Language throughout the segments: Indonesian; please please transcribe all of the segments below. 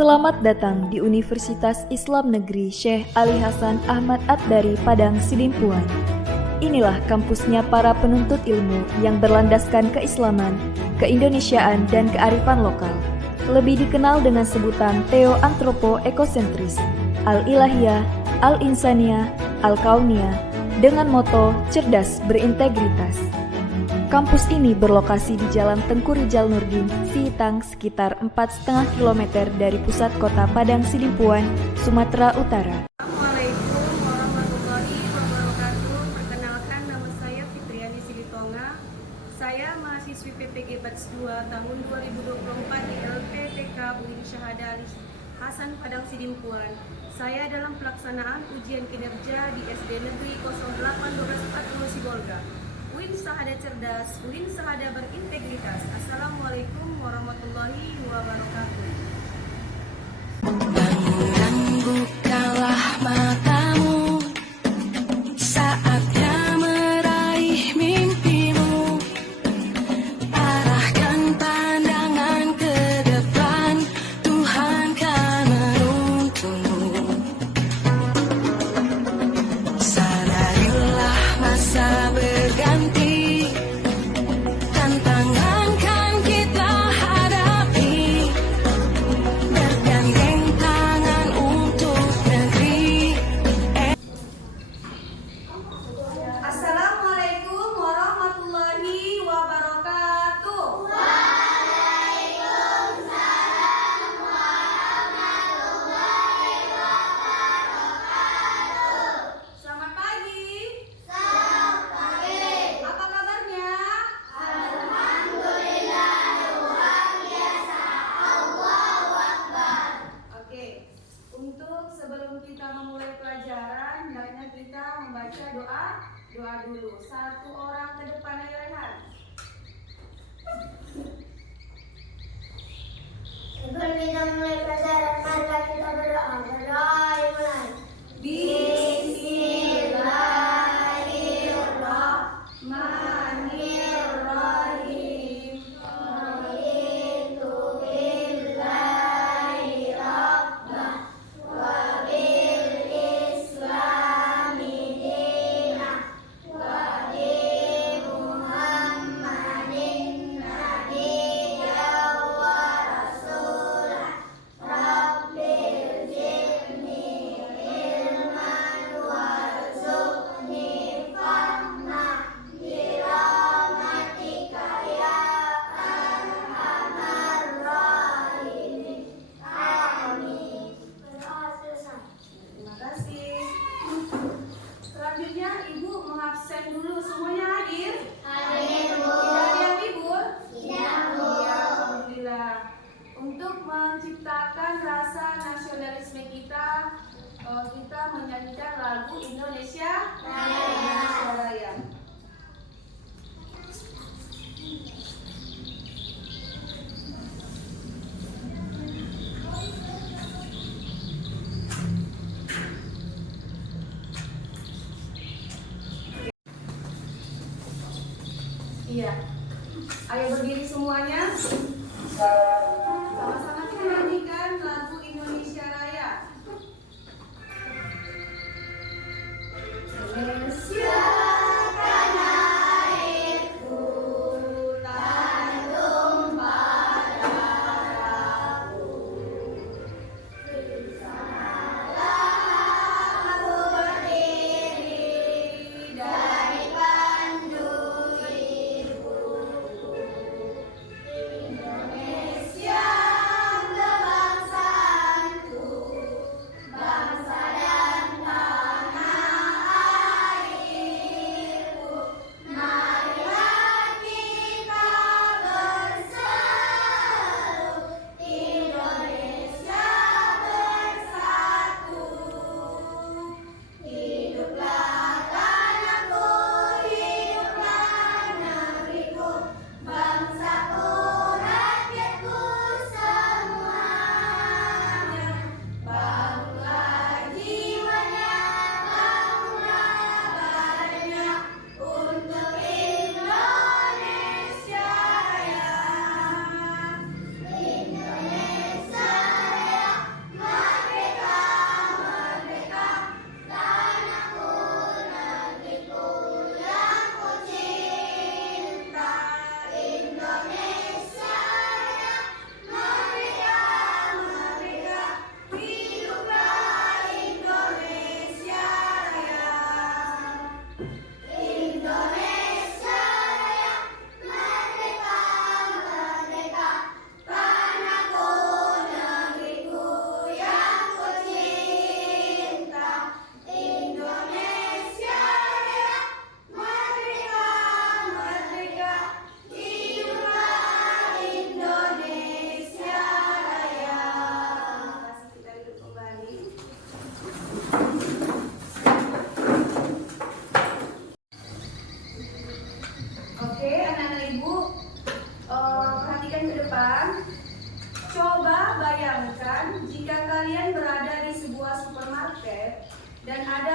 Selamat datang di Universitas Islam Negeri Syekh Ali Hasan Ahmad At-Dari Padang Sidimpuan. Inilah kampusnya para penuntut ilmu yang berlandaskan keislaman, keindonesiaan, dan kearifan lokal. Lebih dikenal dengan sebutan Theo-Antropo-Ekosentris, Al-Ilahiyah, Al-Insaniyah, Al-Kauniyah, dengan moto cerdas berintegritas. Kampus ini berlokasi di Jalan Tengku Rijal Nurdin, Sihitang, sekitar 4,5 km dari pusat kota Padang Sidimpuan, Sumatera Utara. Assalamualaikum warahmatullahi wabarakatuh. Perkenalkan, nama saya Fitriani Silitonga. Saya mahasiswi PPG Batch 2 tahun 2024 di LPTK UIN Syahada Ali Hasan Padang Sidimpuan. Saya dalam pelaksanaan ujian kinerja di SD Negeri 08 1240 Sibolga. UIN Syahada cerdas, UIN Syahada berintegritas. Assalamualaikum warahmatullahi wabarakatuh. Dan bukalah matamu, saatnya meraih mimpimu. Arahkan pandangan ke depan, Tuhan kan menuntunmu. Sadarilah masa berganti, tantangan kan kita hadapi. Bergandeng tangan untuk negeri. Assalamualaikum warahmatullahi wabarakatuh. Selamat pagi. Selamat pagi. Apa kabarnya? Alhamdulillah, luar biasa. Allahu Akbar. Oke, untuk sebelum kita memulai pelajaran, hendaknya kita membaca doa dulu. Satu orang ke depan, ayo Rehan. Sebelum kita mulai pelajaran, marilah kita berdoa. Berdoa, mulai. Bismillahirrahmanirrahim. Raditu billahi rabbah wa bil islami dinah wa bi Muhammadin nabiyyan wa rasulah. Rabbil zidni ilman warzuqni fahma birahmatika ya arhamar rahimin. Amin. Berdoa selesai. Terima kasih. Selanjutnya Ibu mengabsen dulu. Semuanya hadir? Hadir, Bu. Tidak ada yang libur? Tidak, Bu. Ya, alhamdulillah. Untuk menciptakan rasa nasionalisme kita, kita menyanyikan lagu Indonesia Raya. Iya. Ayo berdiri semuanya. Sama-sama kita nyanyikan lagu Indonesia Raya. Indonesia tanah airku, tanah tumpah darahku. Di sanalah aku berdiri dari pandu ibuku. Indonesia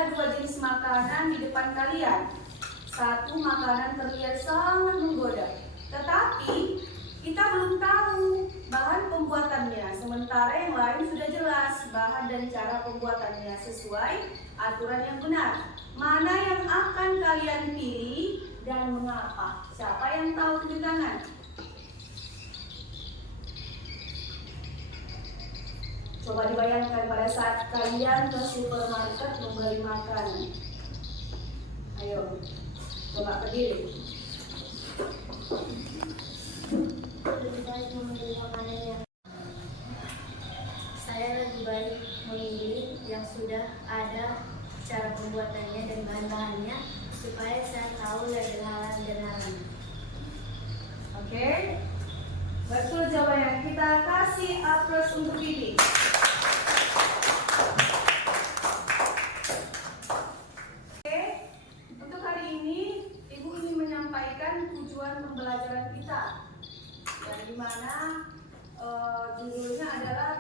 ada dua jenis makanan di depan kalian. Satu makanan terlihat sangat menggoda, tetapi kita belum tahu bahan pembuatannya. Sementara yang lain sudah jelas bahan dan cara pembuatannya sesuai aturan yang benar. Mana yang akan kalian pilih dan mengapa? Siapa yang tahu? Tunjuk tangan. Coba dibayangkan pada saat kalian ke supermarket membeli makanan. Ayo, coba berdiri. Lebih baik memilih makanan yang Saya lebih baik memilih yang sudah ada cara pembuatannya dan bahan-bahannya supaya saya tahu dari halal dan haram. Oke, betul jawabannya. Kita kasih aplaus untuk Bibi. Oke, untuk hari ini Ibu ingin menyampaikan tujuan pembelajaran kita, yang dimana judulnya adalah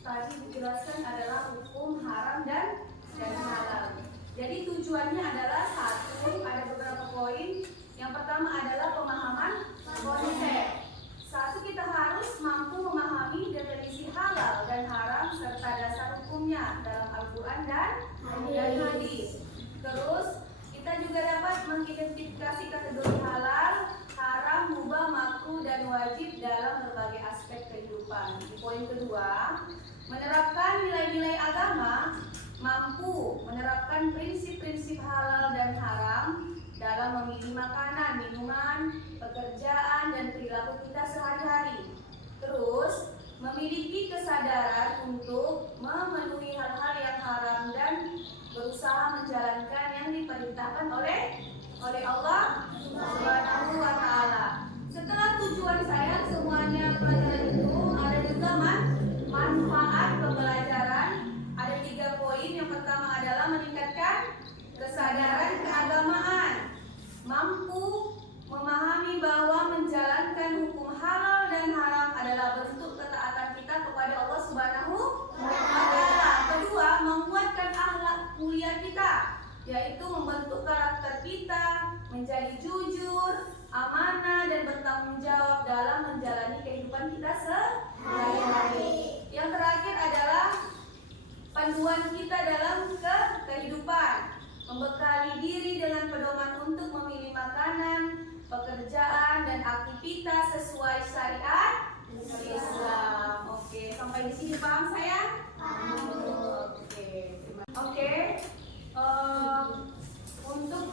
tadi dijelaskan adalah hukum haram dan halal. Jadi tujuannya adalah satu, ada beberapa poin. Yang pertama adalah pemahaman konsep. Satu, kita harus mampu memahami definisi halal dan haram serta dasar hukumnya dalam Al-Quran dan hadis. Terus kita juga dapat mengidentifikasi kategori halal, haram, mubah, makruh, dan wajib dalam berbagai aspek kehidupan. Di poin kedua, menerapkan nilai-nilai agama, mampu menerapkan prinsip-prinsip halal dan haram dalam memilih makanan, minuman, pekerjaan, dan perilaku kita sehari-hari. Terus, memiliki kesadaran untuk memenuhi hal-hal yang haram dan berusaha menjalankan yang diperintahkan oleh Allah Subhanahu wa Ta'ala. Setelah tujuan saya semuanya pelajaran itu ada juga manfaat pembelajaran. Ada 3 poin. Yang pertama adalah meningkatkan kesadaran keagamaan, mampu memahami bahwa menjalankan hukum halal dan haram adalah bentuk ketaatan kita kepada Allah Subhanahu wa Ta'ala. Kedua, menguatkan akhlak mulia kita, yaitu membentuk karakter kita menjadi jujur, amanah, dan bertanggung jawab dalam menjalani kehidupan kita sehari-hari. Yang terakhir adalah panduan kita dalam kehidupan, membekali diri dengan pedoman untuk memilih makanan, pekerjaan, dan aktivitas sesuai syariat Islam. Oke, sampai di sini paham saya? Oke. Untuk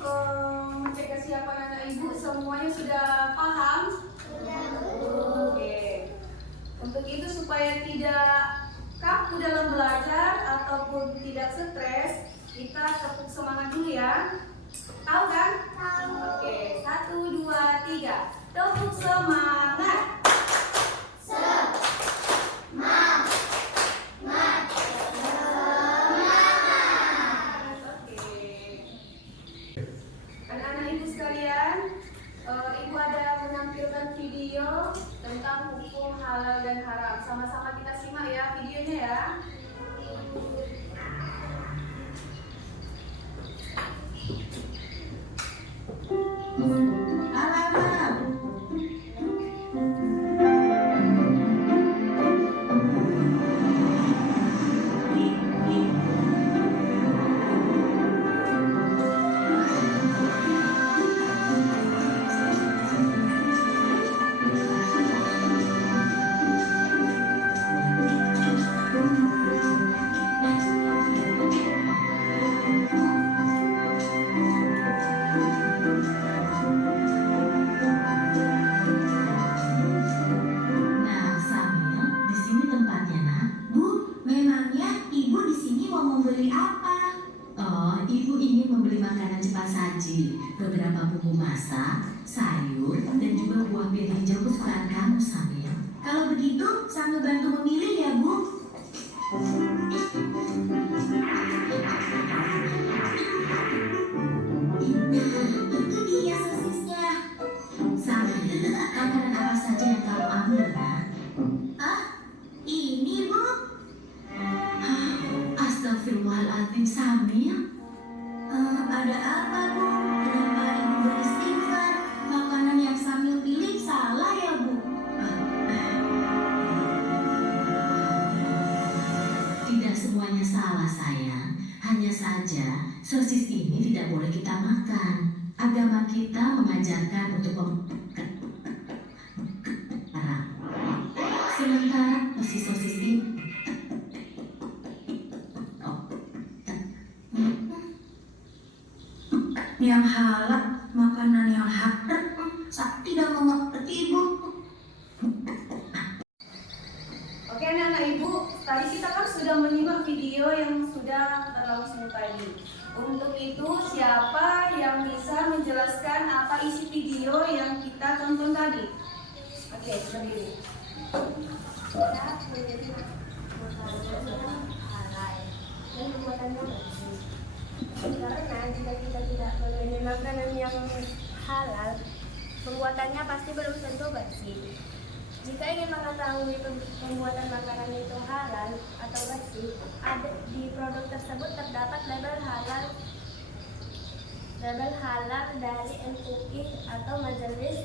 mencek kesiapan anak ibu semuanya sudah paham? Oke. Untuk itu supaya tidak kaku dalam belajar ataupun tidak stres, kita tepuk semangat dulu ya. Tahu kan? Tahu. Oke, 1, 2, 3. Tepuk semangat. Anak-anak ibu sekalian, ibu ada menampilkan video tentang hukum halal dan haram. Sama-sama kita simak ya videonya ya. Nah, Samil, di sini tempatnya, nak. Bu, memangnya ibu di sini mau membeli apa? Oh, ibu ingin membeli makanan cepat saji, beberapa bumbu masak, sayur, dan juga buah pir hijau kesukaan kamu, Samil. Kalau begitu, Samil bantu memilih ya, Bu. Itu dia sosisnya. Sambil, makanan apa saja yang kamu ambil, nak? Ah, ini, Bu. Astagfirullahaladzim, Samil. Ada apa, Bu? Kenapa Ibu beristighfar? Makanan yang sambil pilih salah ya, Bu? Tidak semuanya salah, sayang. Hanya saja, sosis ini tidak boleh kita makan. Agama kita mengajarkan untuk sementara sosis ini yang halal, makanan yang haram, saya tidak mengerti, Ibu. Oke anak-anak ibu, tadi kita kan sudah menyimak video yang sudah berlangsung tadi. Untuk itu siapa yang bisa menjelaskan apa isi video yang kita tonton tadi? Oke, berdiri. Dan pembuatannya bersih. Karena jika kita tidak mengenai makanan yang halal, pembuatannya pasti belum tentu bersih. Jika ingin mengetahui pembuatan makanan itu halal atau bersih, ada di produk tersebut terdapat label halal dari MUI atau Majelis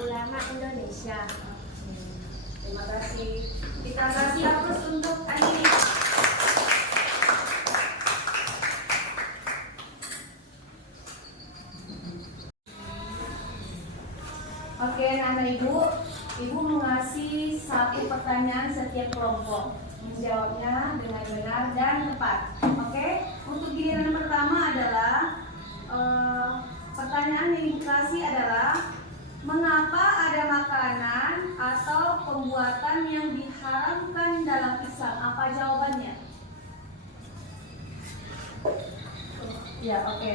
Ulama Indonesia. Terima kasih. Kita kasih aplaus untuk Andi. Oke, anak ibu mau ngasih satu pertanyaan setiap kelompok. Menjawabnya dengan benar dan tepat. Oke, untuk giliran pertama adalah pertanyaan yang ibu kasih adalah mengapa ada makanan atau pembuatan yang diharamkan dalam Islam? Apa jawabannya? Ya, oke.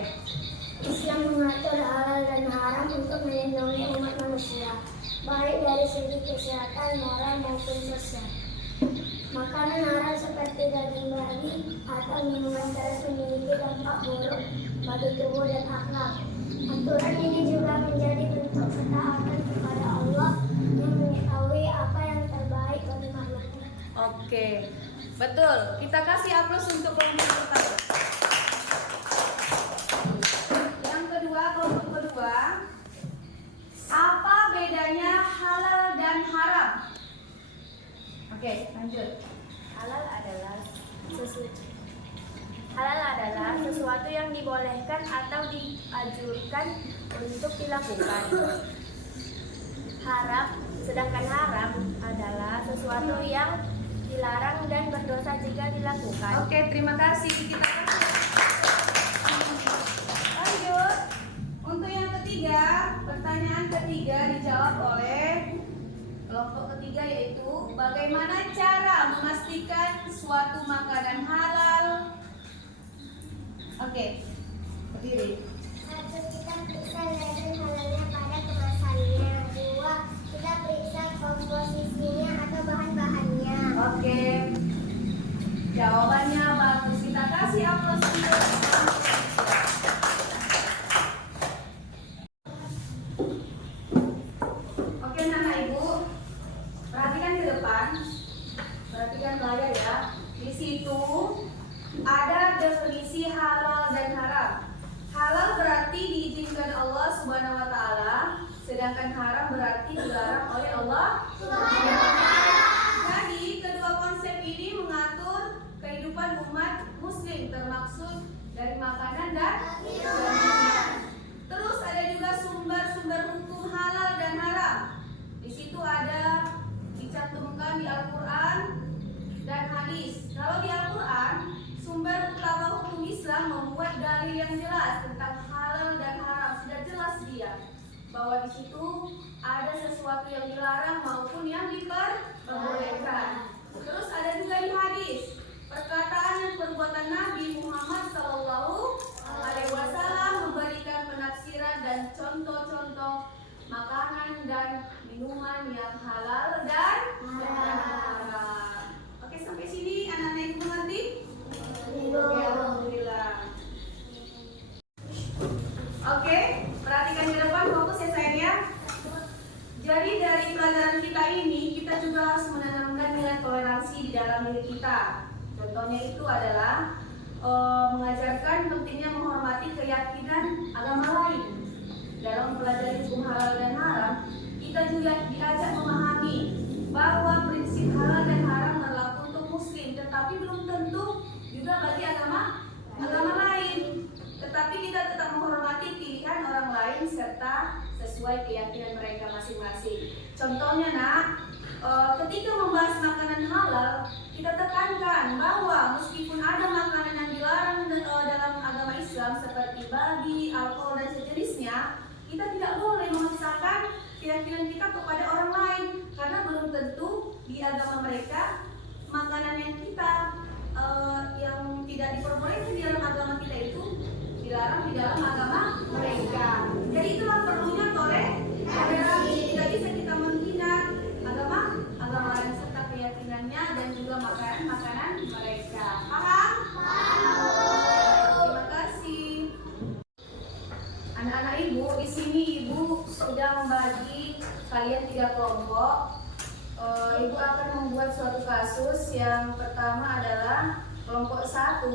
Islam mengatur halal dan haram untuk melindungi umat manusia, baik dari segi kesehatan, moral maupun sosial. Makanan haram seperti daging babi atau minuman keras memiliki dampak buruk bagi tubuh dan akhlak. Aturan ini juga menjadi bentuk ketaatan kepada Allah yang mengetahui apa yang terbaik bagi makhluknya. Oke, betul. Kita kasih aplaus untuk kelompok pertama. Kelompok kedua, apa bedanya halal dan haram? Oke, lanjut. Halal adalah sesuatu yang dibolehkan atau dianjurkan untuk dilakukan. Sedangkan haram adalah sesuatu yang dilarang dan berdosa jika dilakukan. Oke, terima kasih. Kita lanjut. Untuk yang ketiga, pertanyaan ketiga dijawab oleh kelompok ketiga, yaitu bagaimana cara memastikan suatu makanan halal? Oke, berdiri. Satu, kita periksa label halalnya pada kemasannya. Dua, kita periksa komposisinya atau bahan-bahannya. Oke, jawabannya bagus. Kita kasih aplaus untuk Oke, anak ibu, perhatikan ke depan, perhatikan layar ya. Di situ ada definisi halal dan haram. Halal berarti diizinkan Allah Subhanahu wa taala, sedangkan haram berarti dilarang oleh Allah Subhanahu wa taala. Jadi, kedua konsep ini mengatur kehidupan umat muslim, termaksud dari makanan dan minuman. Terus ada juga sumber-sumber hukum halal dan haram. Di situ ada dicantumkan di Al-Quran dan hadis. Kalau di Al-Quran, sumber utama hukum Islam membuat dalil yang jelas tentang halal dan haram. Sudah jelas dia bahwa di situ ada sesuatu yang dilarang maupun yang diperbolehkan. Terus ada juga di hadis perkataan dan perbuatan Nabi Muhammad SAW memberikan penafsiran dan contoh-contoh makanan dan minuman yang halal dan haram. Oke, sampai sini anak-anak ibu mengerti? Oke, alhamdulillah. Oke, perhatikan ke depan, fokus ya sayang ya. Jadi dari pelajaran kita ini, kita juga harus menanamkan nilai toleransi di dalam diri kita. Contohnya itu adalah mengajarkan pentingnya menghormati keyakinan agama lain. Dalam mempelajari hukum halal dan haram, kita juga diajak memahami bahwa prinsip halal dan haram berlaku untuk muslim, tetapi belum tentu juga bagi agama lain. Tetapi kita tetap menghormati pilihan orang lain serta sesuai keyakinan mereka masing-masing. Contohnya nak, ketika membahas makanan halal, kita tekankan bahwa meskipun ada makanan yang dilarang dalam agama Islam seperti babi, alkohol dan sejenisnya, kita tidak boleh memaksakan keyakinan kita kepada orang lain, karena belum tentu di agama mereka makanan yang kita yang tidak diperbolehkan di dalam agama kita itu dilarang di dalam agama mereka. Jadi itulah perlunya toleransi. Tidak bisa kita menghina agama lain serta keyakinannya dan juga makanan mereka. Paham? Terima kasih. Anak-anak ibu, di sini ibu sudah membagi kalian 3 kelompok. Ibu akan membuat suatu kasus. Yang pertama adalah kelompok 1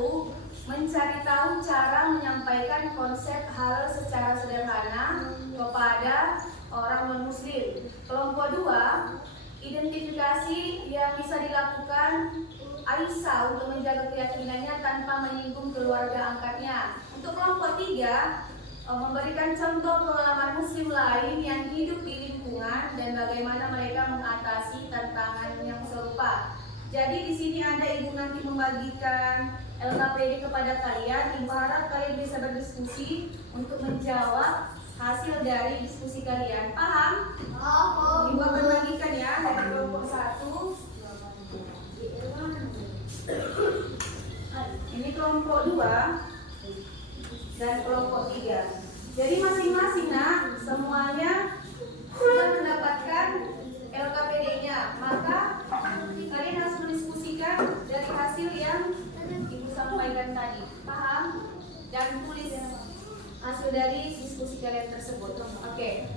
mencari tahu cara menyampaikan konsep halal secara sederhana kepada orang non-muslim. Kelompok 2, identifikasi yang bisa dilakukan Aisyah untuk menjaga keyakinannya tanpa menyinggung keluarga angkatnya. Untuk kelompok 3, memberikan contoh pengalaman muslim lain yang hidup di lingkungan dan bagaimana mereka mengatasi tantangan yang serupa. Jadi di sini ada ibu nanti membagikan LKPD kepada kalian. Ibu harap kalian bisa berdiskusi untuk menjawab hasil dari diskusi kalian. Paham? Ibu akan bagikan ya dari kelompok 1. Ini kelompok 2 dan kelompok 3. Jadi masing-masing nak, semuanya sudah mendapatkan LKPD-nya. Maka kalian harus mendiskusikan dari hasil yang ibu sampaikan tadi. Paham? Dan tulis hasil dari diskusi kalian tersebut. Oke.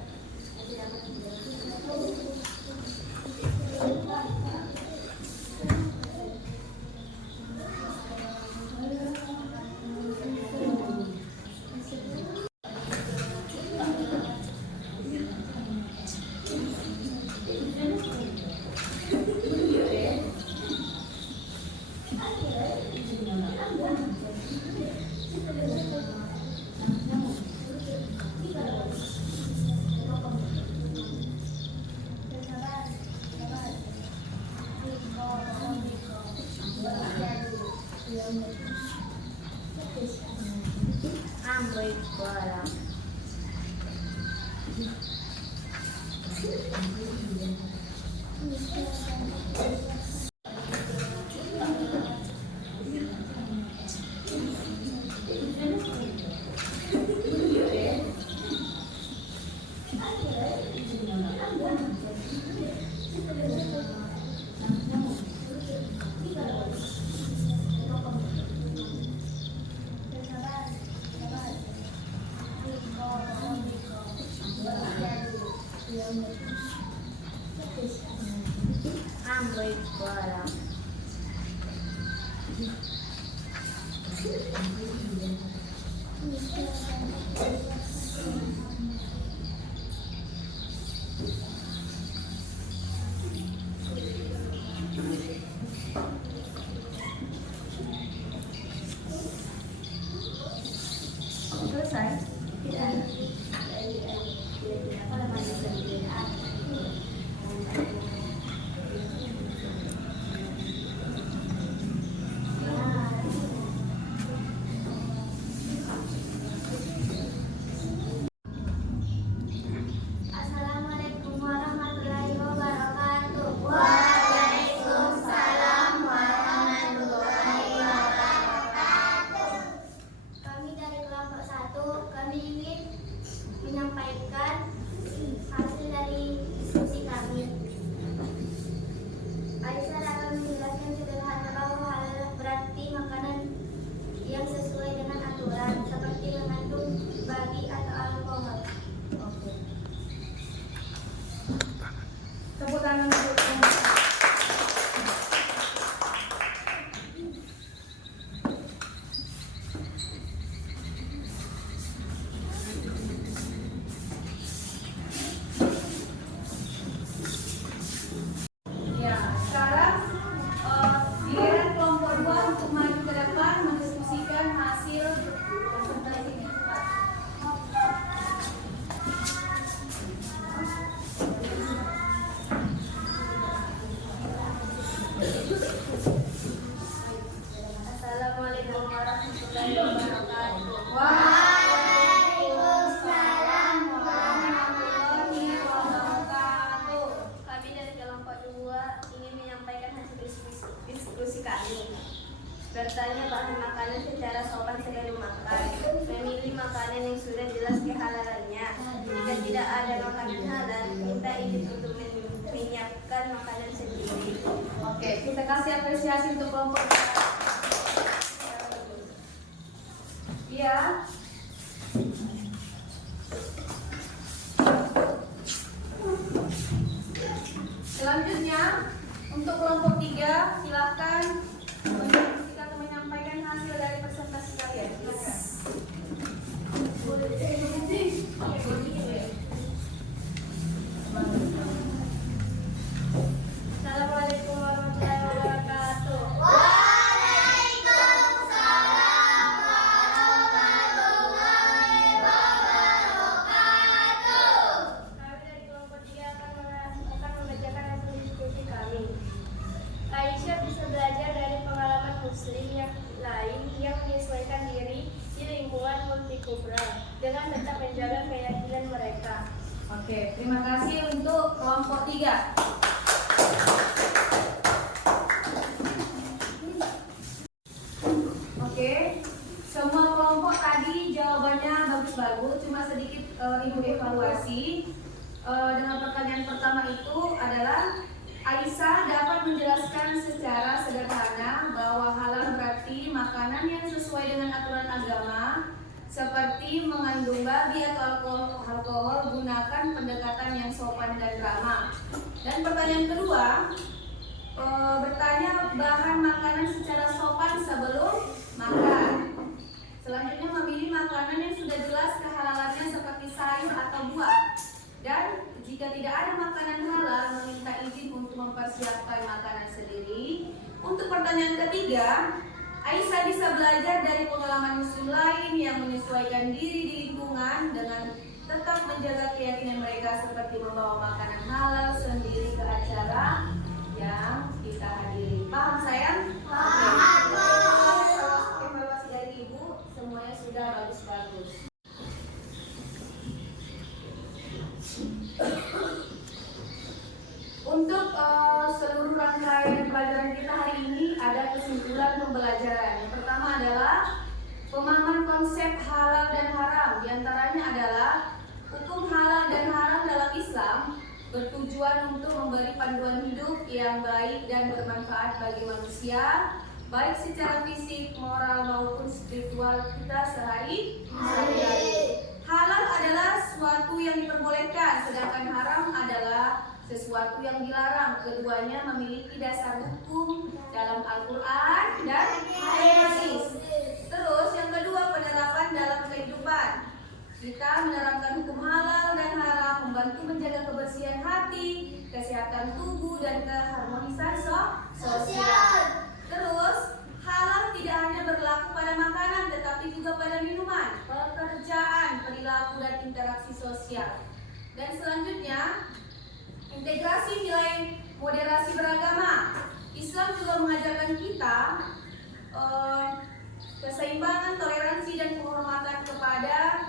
Selesai? Assalamualaikum warahmatullahi wabarakatuh. Waalaikumsalam warahmatullahi wabarakatuh. Kami dari kelompok 1, kami warahmatullahi wabarakatuh. Waalaikumsalam warahmatullahi wabarakatuh. Kami dari kelompok 2 ingin menyampaikan hasil diskusi kami. Bertanya bahan makanan secara sopan sebelum makan. Memilih makanan yang sudah jelas kehalalannya. Jika tidak ada makanan halal, minta izin untuk menyiapkan makanan sendiri. Oke, kita kasih apresiasi untuk kelompok. Iya. Selanjutnya untuk kelompok 3 silakan kita menyampaikan hasil dari presentasi kalian. Silakan. Assalamualaikum warahmatullahi wabarakatuh. Kami dari kelompok 3 akan membacakan hasil diskusi kami. Aisyah bisa belajar dari pengalaman muslim yang lain yang menyesuaikan diri di lingkungan multikultural dengan tetap menjaga keyakinan mereka. Oke, terima kasih untuk kelompok 3. Oke, semua kelompok tadi jawabannya bagus-bagus, cuma sedikit ibu evaluasi. Dengan pertanyaan pertama itu adalah Aisyah dapat menjelaskan secara sederhana bahwa halal berarti makanan yang sesuai dengan aturan agama seperti mengandung babi atau alkohol, gunakan pendekatan yang sopan dan ramah. Dan pertanyaan kedua bertanya bahan makanan secara sopan sebelum makan. Selanjutnya memilih makanan yang sudah jelas kehalalannya seperti sayur atau buah. Dan jika tidak ada makanan halal, meminta izin untuk mempersiapkan makanan sendiri. Untuk pertanyaan ketiga, Aisyah bisa belajar dari pengalaman muslim lain yang menyesuaikan diri di lingkungan dengan tetap menjaga keyakinan mereka seperti membawa makanan halal sendiri ke acara yang kita hadiri. Paham sayang? Paham. Evaluasi dari ibu semuanya sudah bagus-bagus. Untuk seluruh rangkaian pelajaran kita hari ini ada kesimpulan pembelajaran. Yang pertama adalah pemahaman konsep halal dan haram. Di antaranya adalah hukum halal dan haram dalam Islam bertujuan untuk memberi panduan hidup yang baik dan bermanfaat bagi manusia, baik secara fisik, moral maupun spiritual kita sehari-hari. Halal adalah sesuatu yang diperbolehkan, sedangkan haram adalah sesuatu yang dilarang. Keduanya memiliki dasar hukum dalam Al-Quran dan hadis. Terus yang kedua, penerapan dalam kehidupan. Kita menerapkan hukum halal dan haram membantu menjaga kebersihan hati, kesehatan tubuh, dan keharmonisan sosial. Terus halal tidak hanya berlaku pada makanan, tetapi juga pada minuman, pekerjaan, perilaku, dan interaksi sosial. Dan selanjutnya, integrasi nilai moderasi beragama. Islam juga mengajarkan kita keseimbangan, toleransi, dan penghormatan kepada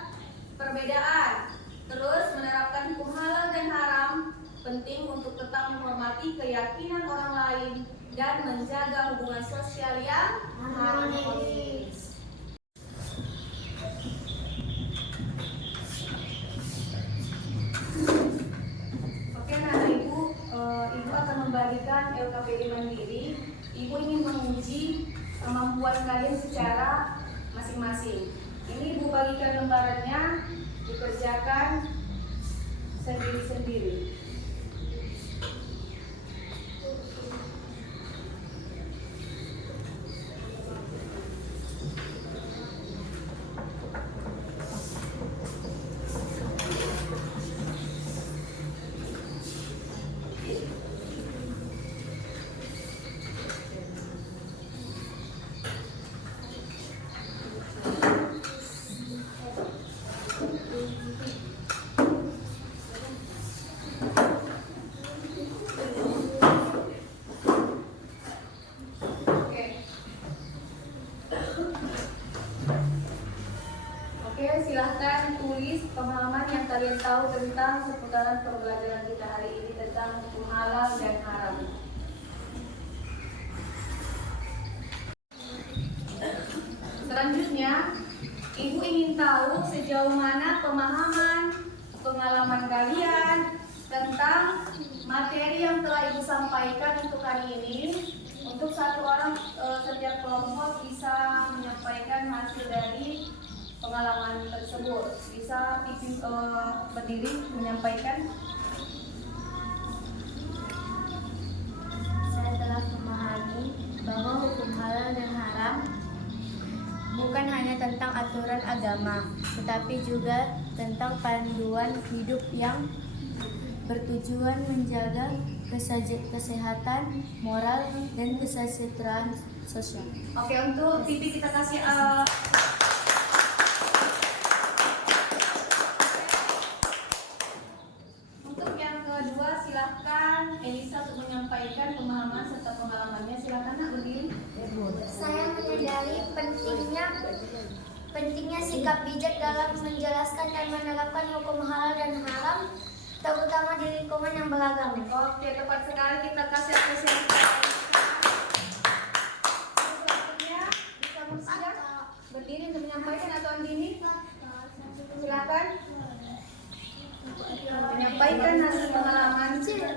perbedaan. Terus menerapkan hukum halal dan haram penting untuk tetap menghormati keyakinan orang lain dan menjaga hubungan sosial yang harmonis. Oke, nah ibu akan membagikan LKPD mandiri. Ibu ingin menguji kemampuan kalian secara masing-masing. Ini ibu bagikan lembarannya, dikerjakan sendiri-sendiri. pemahaman yang kalian tahu tentang seputaran pembelajaran kita hari ini tentang hukum halal dan haram. Selanjutnya, Ibu ingin tahu sejauh mana pemahaman, pengalaman kalian tentang materi yang telah Ibu sampaikan untuk hari ini. Untuk satu orang setiap kelompok bisa menyampaikan hasil dari pengalaman tersebut. Bisa berdiri menyampaikan. Saya telah memahami bahwa hukum halal dan haram bukan hanya tentang aturan agama, tetapi juga tentang panduan hidup yang bertujuan menjaga kesehatan, moral, dan kesejahteraan sosial. Oke, untuk Pipi kita kasih untuk yang kedua silahkan Elisa untuk menyampaikan pemahaman serta pengalamannya. Silahkan Nak berdiri. Saya menyadari pentingnya sikap bijak dalam menjelaskan dan menerapkan hukum halal dan haram, terutama di lingkungan yang beragam. Oke, tepat sekali, kita kasih apresiasi. Selanjutnya bisa bersiap berdiri untuk menyampaikan atau Andini. Silakan menyampaikan hasil pengalaman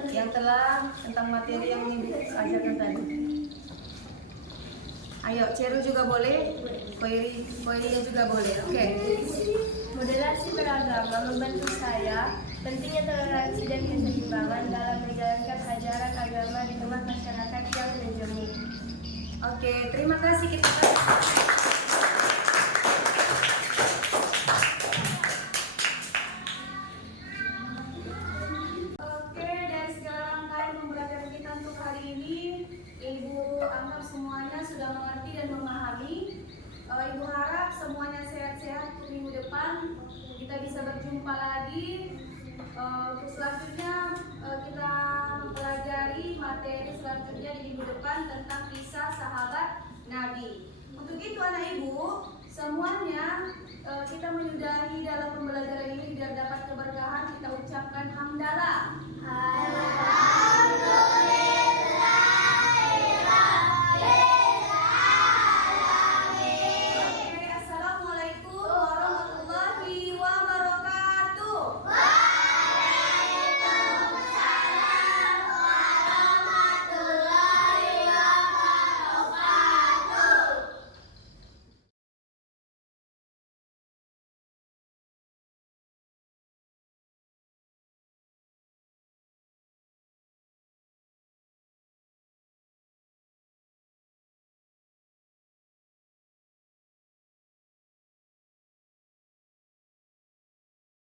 yang telah tentang materi yang Ibu ajarkan tadi. Ayo, Ceru juga boleh, Koirinya juga boleh. Oke. Moderasi beragama membantu saya pentingnya toleransi dan keseimbangan dalam menjalankan ajaran agama di tengah masyarakat yang menjemur. Oke, terima kasih kita. Oke, dari segala rangkaian pembelajaran kita untuk hari ini, Ibu anggap semuanya sudah mengerti dan memahami. Ibu harap semuanya sehat-sehat untuk minggu depan. Kita bisa berjumpa lagi. Untuk selanjutnya kita mempelajari materi selanjutnya di minggu depan tentang kisah sahabat Nabi. Untuk itu anak ibu